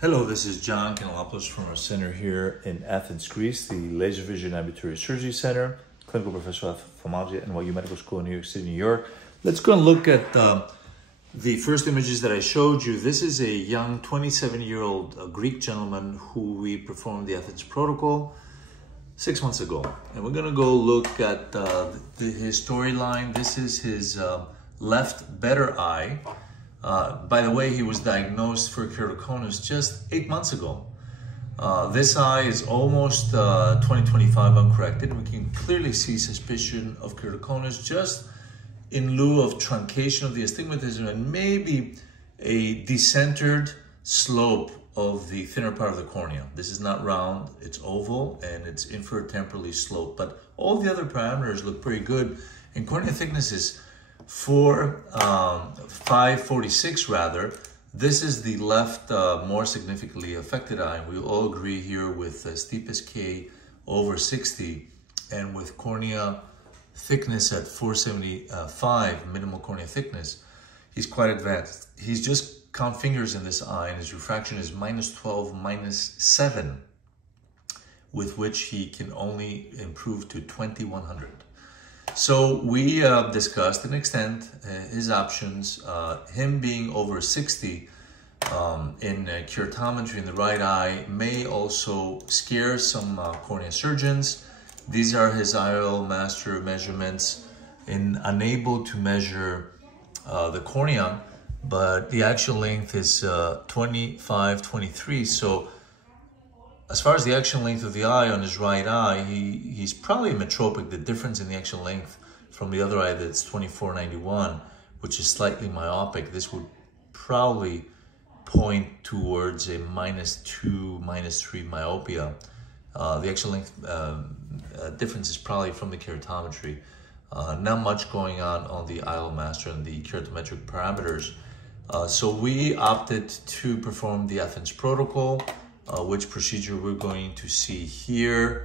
Hello, this is John Kanellopoulos from our center here in Athens, Greece, the Laser Vision Ambulatory Surgery Center, clinical professor of ophthalmology at NYU Medical School in New York City, New York. Let's go and look at the first images that I showed you. This is a young 27-year-old Greek gentleman who we performed the Athens Protocol 6 months ago. And we're gonna go look at his storyline. This is his left better eye. By the way, he was diagnosed for keratoconus just 8 months ago. This eye is almost 20/25 uncorrected. We can clearly see suspicion of keratoconus just in lieu of truncation of the astigmatism and maybe a decentered slope of the thinner part of the cornea. This is not round, it's oval and it's infratemporally sloped, but all the other parameters look pretty good. And cornea thickness is 546 rather. This is the left more significantly affected eye. We all agree here with steepest K over 60 and with cornea thickness at 475, minimal cornea thickness. He's quite advanced. He's just count fingers in this eye and his refraction is -12, -7, with which he can only improve to 2100. So we discussed in extent his options, him being over 60 in keratometry in the right eye may also scare some cornea surgeons. These are his IOL master measurements, unable to measure the cornea, but the actual length is 25-23. So as far as the action length of the eye on his right eye, he's probably metropic. The difference in the action length from the other eye, that's 24/91, which is slightly myopic. This would probably point towards a -2, -3 myopia. The action length difference is probably from the keratometry. Not much going on the IOL master and the keratometric parameters. So we opted to perform the Athens Protocol, which procedure we're going to see here.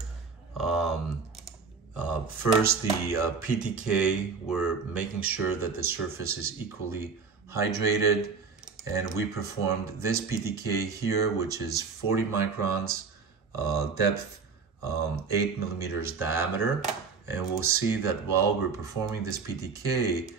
First, the PTK, we're making sure that the surface is equally hydrated. And we performed this PTK here, which is 40 microns, depth 8 millimeters diameter. And we'll see that while we're performing this PTK,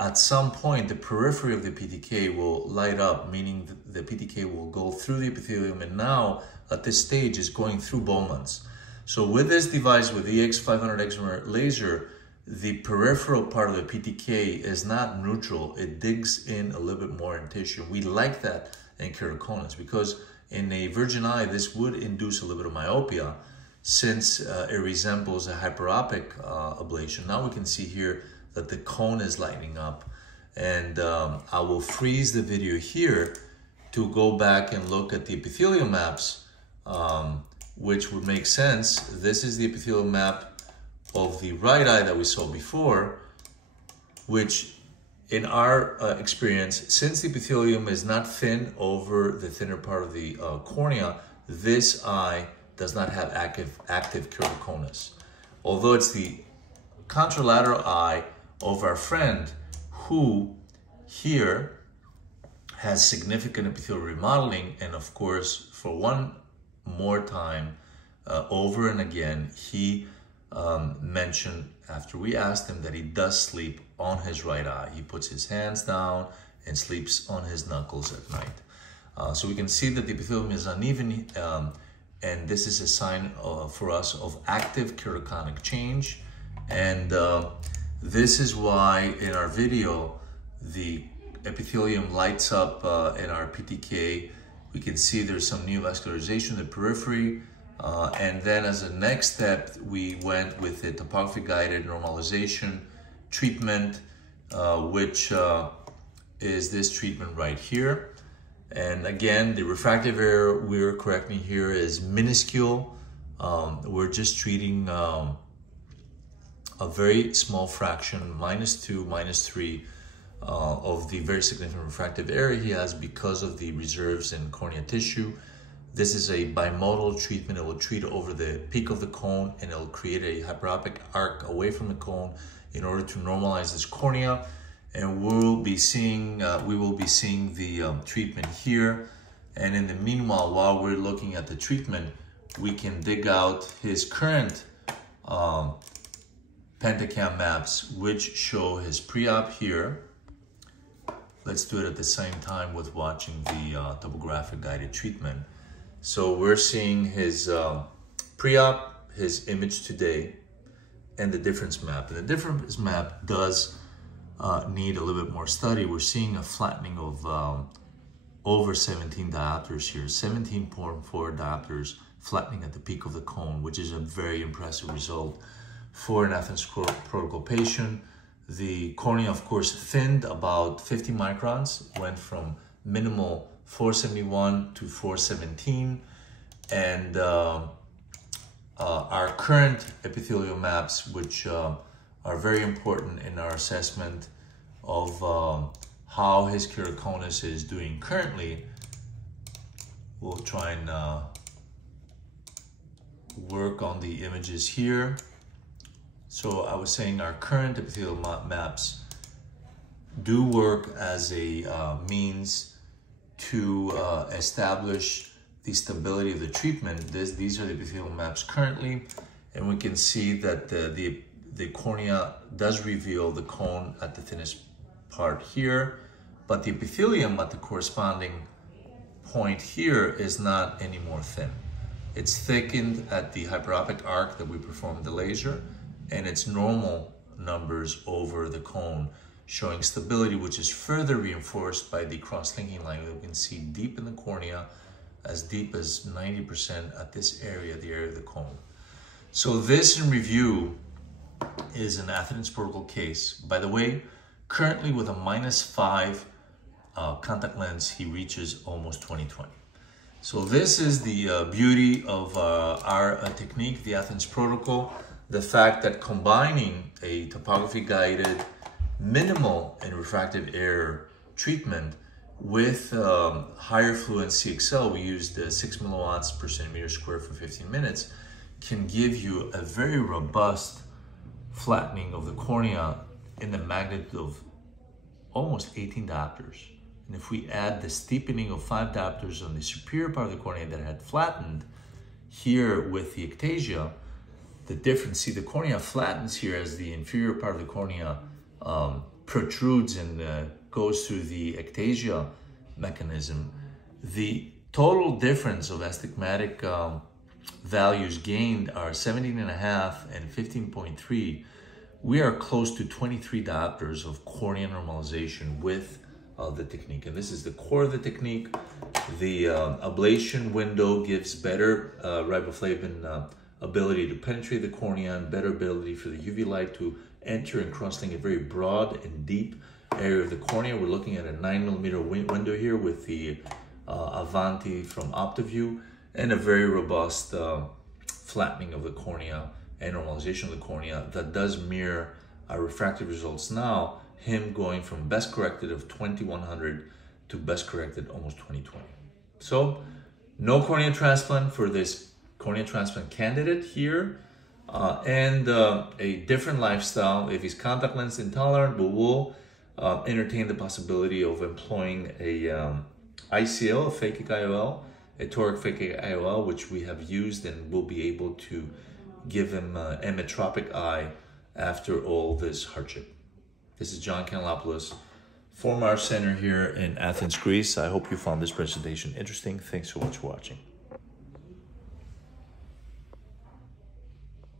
at some point, the periphery of the PTK will light up, meaning the PTK will go through the epithelium and now, at this stage, is going through Bowman's. So with this device, with the EX500 excimer laser, the peripheral part of the PTK is not neutral. It digs in a little bit more in tissue. We like that in keratoconus because in a virgin eye, this would induce a little bit of myopia since it resembles a hyperopic ablation. Now we can see here that the cone is lighting up, and I will freeze the video here to go back and look at the epithelial maps, which would make sense. This is the epithelial map of the right eye that we saw before, which in our experience, since the epithelium is not thin over the thinner part of the cornea, this eye does not have active keratoconus. Although it's the contralateral eye of our friend who here has significant epithelial remodeling, and of course for one more time over and again he mentioned after we asked him that he does sleep on his right eye. He puts his hands down and sleeps on his knuckles at night. So we can see that the epithelium is uneven, and this is a sign for us of active keratoconic change. And this is why in our video, the epithelium lights up in our PTK. We can see there's some neovascularization in the periphery. And then as a next step, we went with a topography-guided normalization treatment, which is this treatment right here. And again, the refractive error we're correcting here is minuscule. We're just treating a very small fraction, -2, -3, of the very significant refractive error he has because of the reserves in cornea tissue. This is a bimodal treatment. It will treat over the peak of the cone and it will create a hyperopic arc away from the cone in order to normalize this cornea. And we will be seeing the treatment here. And in the meanwhile, while we're looking at the treatment, we can dig out his current Pentacam maps, which show his pre-op here. Let's do it at the same time with watching the topographic guided treatment. So we're seeing his pre-op, his image today, and the difference map. And the difference map does need a little bit more study. We're seeing a flattening of over 17 diopters here, 17.4 diopters flattening at the peak of the cone, which is a very impressive result for an AthensProtocol patient. The cornea, of course, thinned about 50 microns, went from minimal 471 to 417, and our current epithelial maps, which are very important in our assessment of how his keratoconus is doing currently. We'll try and work on the images here. So I was saying our current epithelial maps do work as a means to establish the stability of the treatment. These are the epithelial maps currently, and we can see that the cornea does reveal the cone at the thinnest part here, but the epithelium at the corresponding point here is not any more thin. It's thickened at the hyperopic arc that we performed the laser, and it's normal numbers over the cone, showing stability, which is further reinforced by the cross-linking line that we can see deep in the cornea, as deep as 90% at this area, the area of the cone. So this, in review, is an AthensProtocol case. By the way, currently with a -5 contact lens, he reaches almost 20/20. So this is the beauty of our technique, the AthensProtocol. The fact that combining a topography-guided, minimal and refractive error treatment with higher fluence CXL, we used 6 milliwatts per centimeter square for 15 minutes, can give you a very robust flattening of the cornea in the magnitude of almost 18 diopters. And if we add the steepening of 5 diopters on the superior part of the cornea that had flattened here with the ectasia, the difference, see, the cornea flattens here as the inferior part of the cornea protrudes and goes through the ectasia mechanism. The total difference of astigmatic values gained are 17.5 and 15.3. We are close to 23 diopters of cornea normalization with the technique. And this is the core of the technique. The ablation window gives better riboflavin ability to penetrate the cornea and better ability for the UV light to enter and cross-link a very broad and deep area of the cornea. We're looking at a 9mm window here with the Avanti from OptiView, and a very robust flattening of the cornea and normalization of the cornea that does mirror our refractive results now, him going from best corrected of 2100 to best corrected almost 20/20. So no cornea transplant for this cornea transplant candidate here, and a different lifestyle. If he's contact lens intolerant, we will entertain the possibility of employing a ICL, a phakic IOL, a toric phakic IOL, which we have used and will be able to give him an ametropic eye after all this hardship. This is John Kanellopoulos from our center here in Athens, Greece. I hope you found this presentation interesting. Thanks so much for watching.